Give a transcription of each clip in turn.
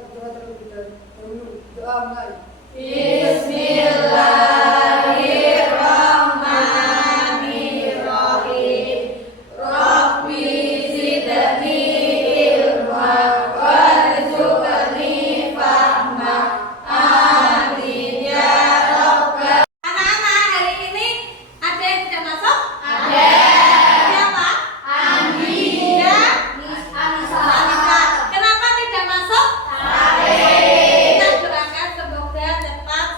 berdoa terlebih dahulu. Doa mulai. Bismillahirrahmanirrahim. Rabbi zidni ilma warzuqni fahma. Amin ya rabbal. Anak-anak, hari ini ada yang tidak masuk? Ada. Siapa? Andi. Ya? Anissa. Kenapa tidak masuk? Kita doakan semoga tetap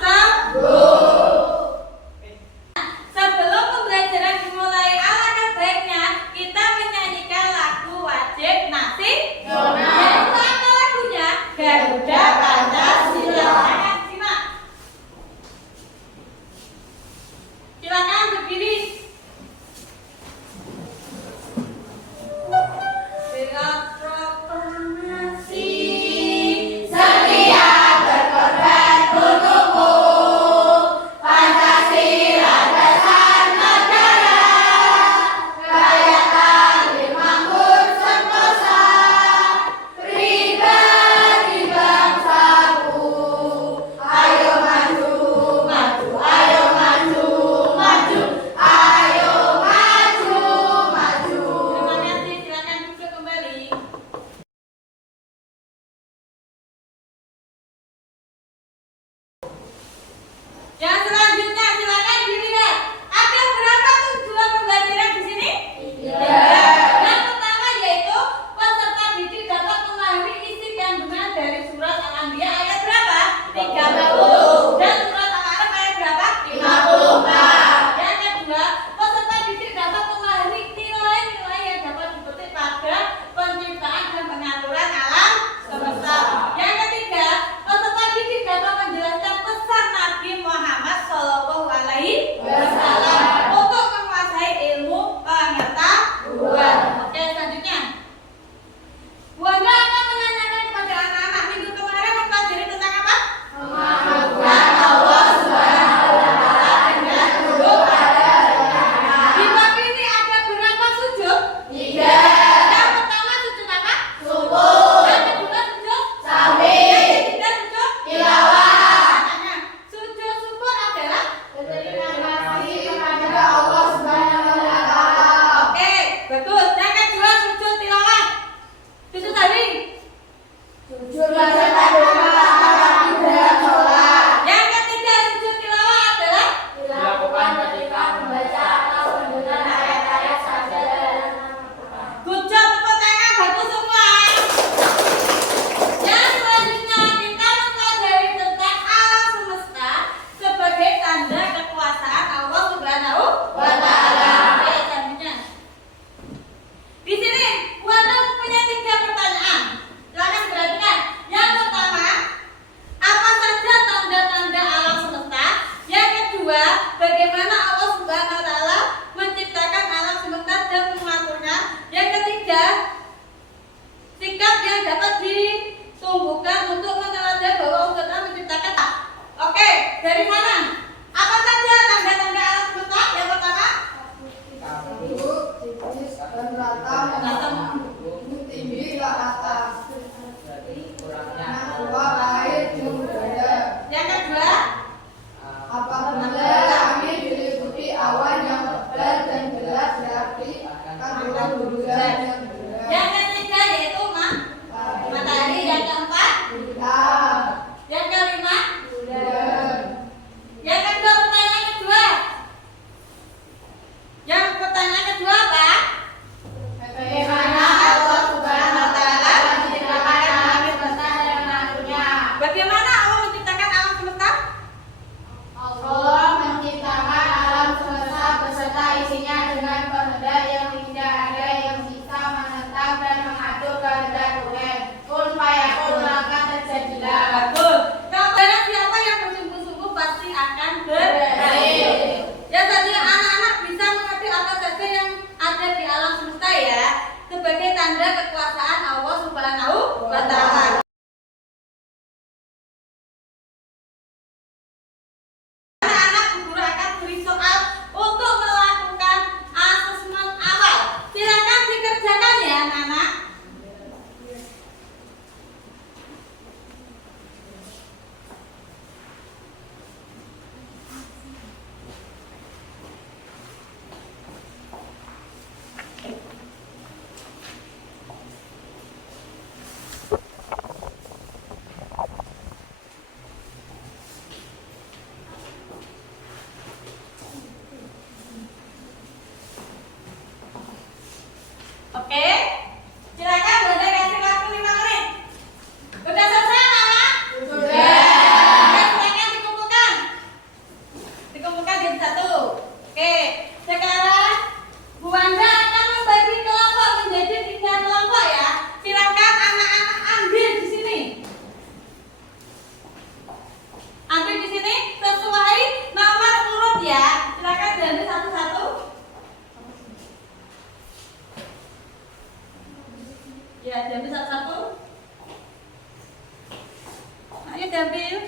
diambil.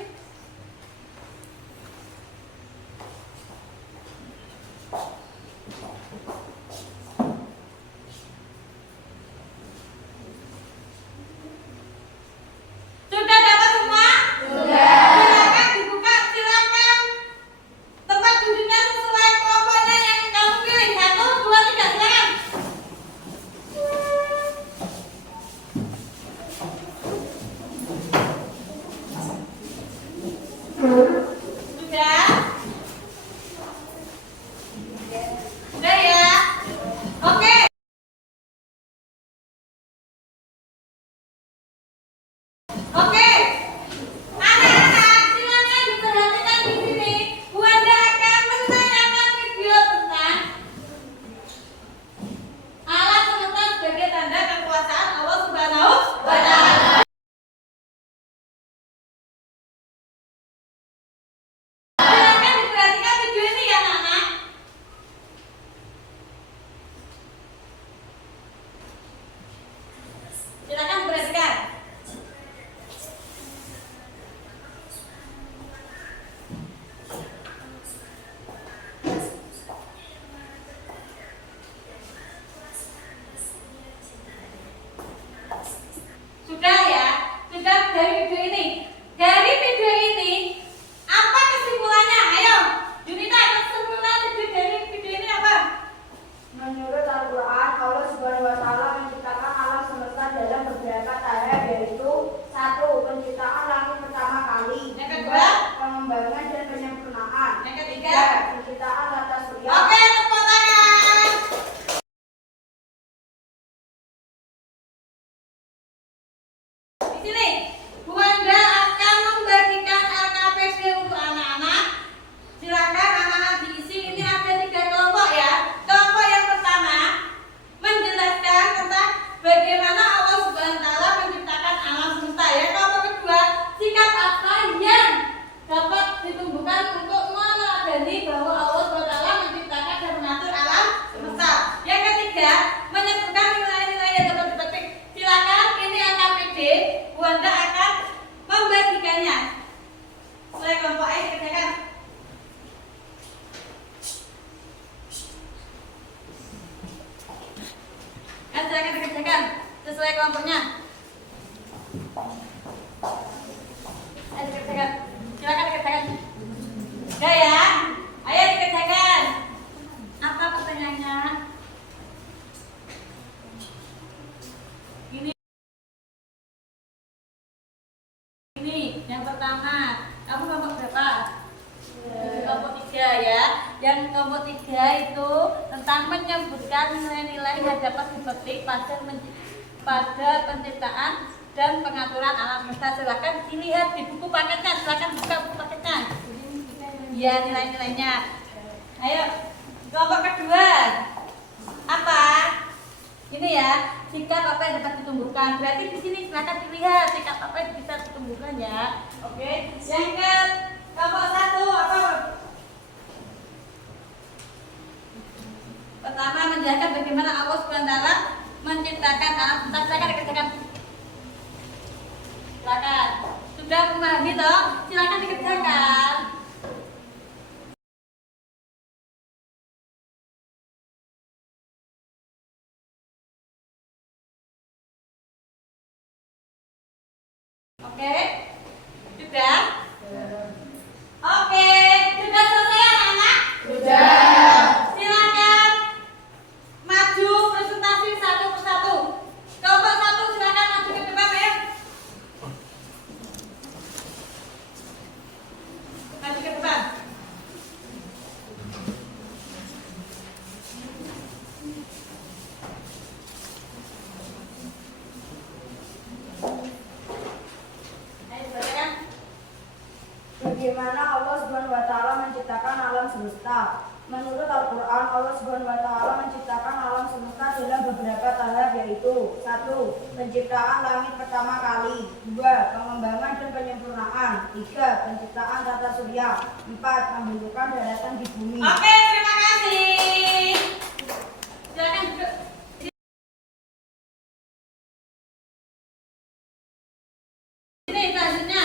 Sudah dapat semua? Sudah. Silakan dibuka, silakan. Tempat duduknya sesuai kelompoknya yang kamu pilih. 1, 2, 3, silakan. Sudah? Sudah ya? Oke. Oke. Anak-anak, silakan diperhatikan di sini. Bu Anda akan menayangkan video tentang alam semesta sebagai tanda kekuasaan Allah Subhanahu wa Ta'ala. Silakan diperhatikan video ini ya, anak-anak. Silakan diperhatikan. Sudah ya? Sudah dari video ini. Dari video ini, apa kesimpulannya? Ayo, Junita, kesimpulan dari video ini apa? Menurut Al-Quran, Allah Subhanahu wa Ta'ala menciptakan alam semesta dalam beberapa tahap, yaitu 1. Penciptaan langit pertama kali. Yang kedua? 2. Pengembangan dan penyempurnaan. Yang ketiga? 3. Penciptaan tata surya. Oke, tepuk tangan. Di sini, Bu Anda akan membagikan LKPD untuk anak-anak. Silakan anak-anak diisi. Ini ada 3 kelompok ya. Kelompok yang pertama menjelaskan tentang bagaimana Allah Subhanahu wa Ta'ala menciptakan alam semesta ya. Kelompok kedua, sikap apa yang dapat ditumbuhkan untuk meneladani bahwa Allah Subhanahu wa Ta'ala menciptakan dan mengatur alam semesta. Yang ketiga, menyebutkan nilai-nilai yang dapat dipetik. Silakan, ini LKPD. Bu Anda akan membagikannya. Mulai kelompok A dikerjakan. Silakan dikerjakan sesuai kelompoknya. Ayo dikerjakan. Silakan dikerjakan. Udah ya? Ayo dikerjakan. Apa pertanyaannya? Ini yang pertama. Kamu kelompok berapa? Kelompok 3 ya. Yang kelompok 3 itu tentang menyebutkan nilai-nilai yang dapat dipetik pada penciptaan dan pengaturan alam semesta. Silakan dilihat di buku paketnya. Silakan buka buku paketnya. Ya, nilai-nilainya. Ayo, kelompok kedua. Apa? Ini ya, sikap apa yang dapat ditumbuhkan. Berarti di sini silakan dilihat sikap apa yang bisa ditumbuhkan ya. Oke. Yang ke kelompok 1 apa? Pertama, menjelaskan bagaimana Allah Subhanahu wa Ta'ala menciptakan alam semesta. Silakan dikerjakan. Silakan. Sudah memahami toh? Silakan dikerjakan. Oke, sudah? Oke, sudah selesai anak-anak? Sudah. Silakan maju presentasi satu persatu. Kelompok 1 silakan maju ke depan ya. Maju ke depan. Bagaimana Allah Subhanahu wa Ta'ala menciptakan alam semesta? Menurut Al-Quran, Allah Subhanahu wa Ta'ala menciptakan alam semesta dalam beberapa tahap, yaitu 1. Penciptaan langit pertama kali. 2. Pengembangan dan penyempurnaan. 3. Penciptaan tata surya. 4. Pembentukan daratan di bumi. Oke, terima kasih. Silakan duduk. Ini selanjutnya.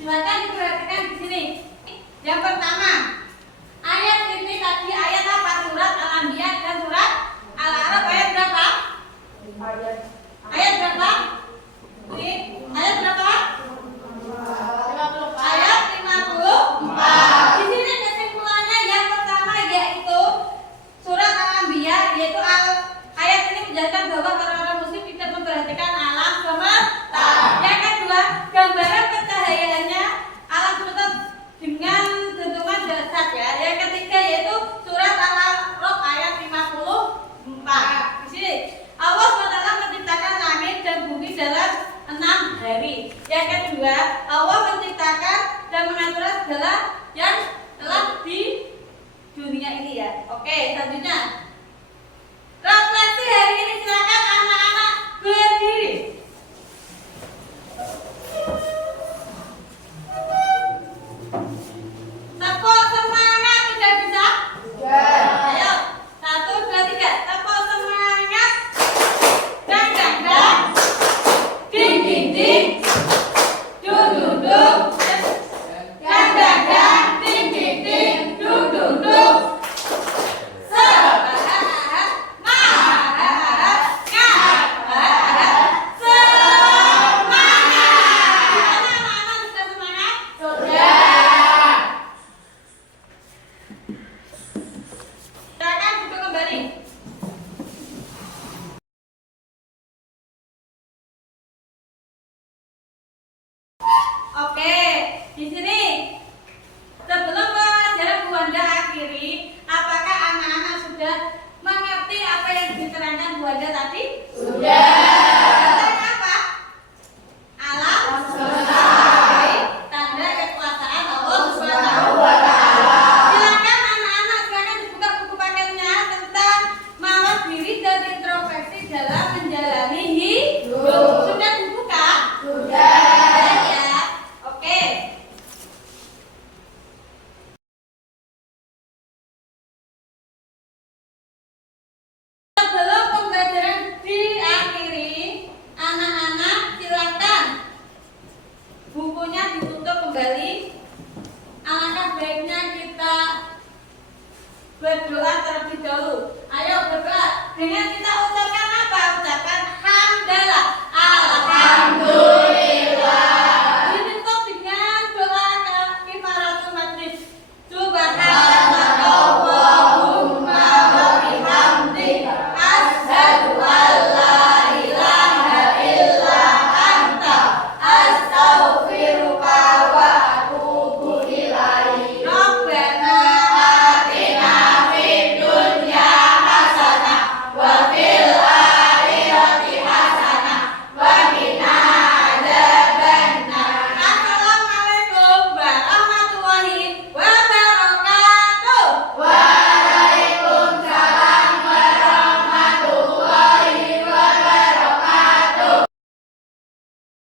Silakan diperhatikan di sini. Yang pertama, ayat ini tadi ayat apa? Surat Al-Anbiya dan surat Al-A'raf ayat berapa? Ayat berapa? Ini ayat berapa? Ayat 54. Di sini kesimpulannya yang pertama yaitu surat Al-Anbiya, yaitu ayat ini menjelaskan bahwa orang-orang muslim tidak memperhatikan alam semesta. Yang kedua, gambaran pencahayaannya alam semesta dengan dentuman dasar ya. Yang ketiga yaitu surat Al-A'raf ayat 54. Di sini Allah SWT menciptakan langit dan bumi dalam 6 hari. Yang kedua, Allah menciptakan dan mengatur segala yang telah di dunia ini ya. Oke, selanjutnya refleksi hari ini, silakan anak-anak berdiri. Tepuk semangat, sudah bisa? Ayo, 1, 2, 3. Tepuk semangat. Dang dang dang. Ding ding ding. Dung dung dung. Dang dang dang. Ding ding ding. Dung dung dung. Oke, di sini sebelum pelajaran Bu Wanda akhiri, apakah anak-anak sudah mengerti apa yang diterangkan Bu Wanda tadi? Tentang apa? Alam semesta. Tanda kekuasaan Allah Subhanahu wa Ta'ala. Silakan anak-anak, silakan dibuka buku paketnya tentang mawas diri dan introspeksi dalam menjalani hidup. Sudah dibuka? Oke. Sebelum pembelajaran diakhiri, anak-anak silakan bukunya ditutup kembali. Alangkah baiknya kita berdoa terlebih dahulu. Ayo berdoa dengan kita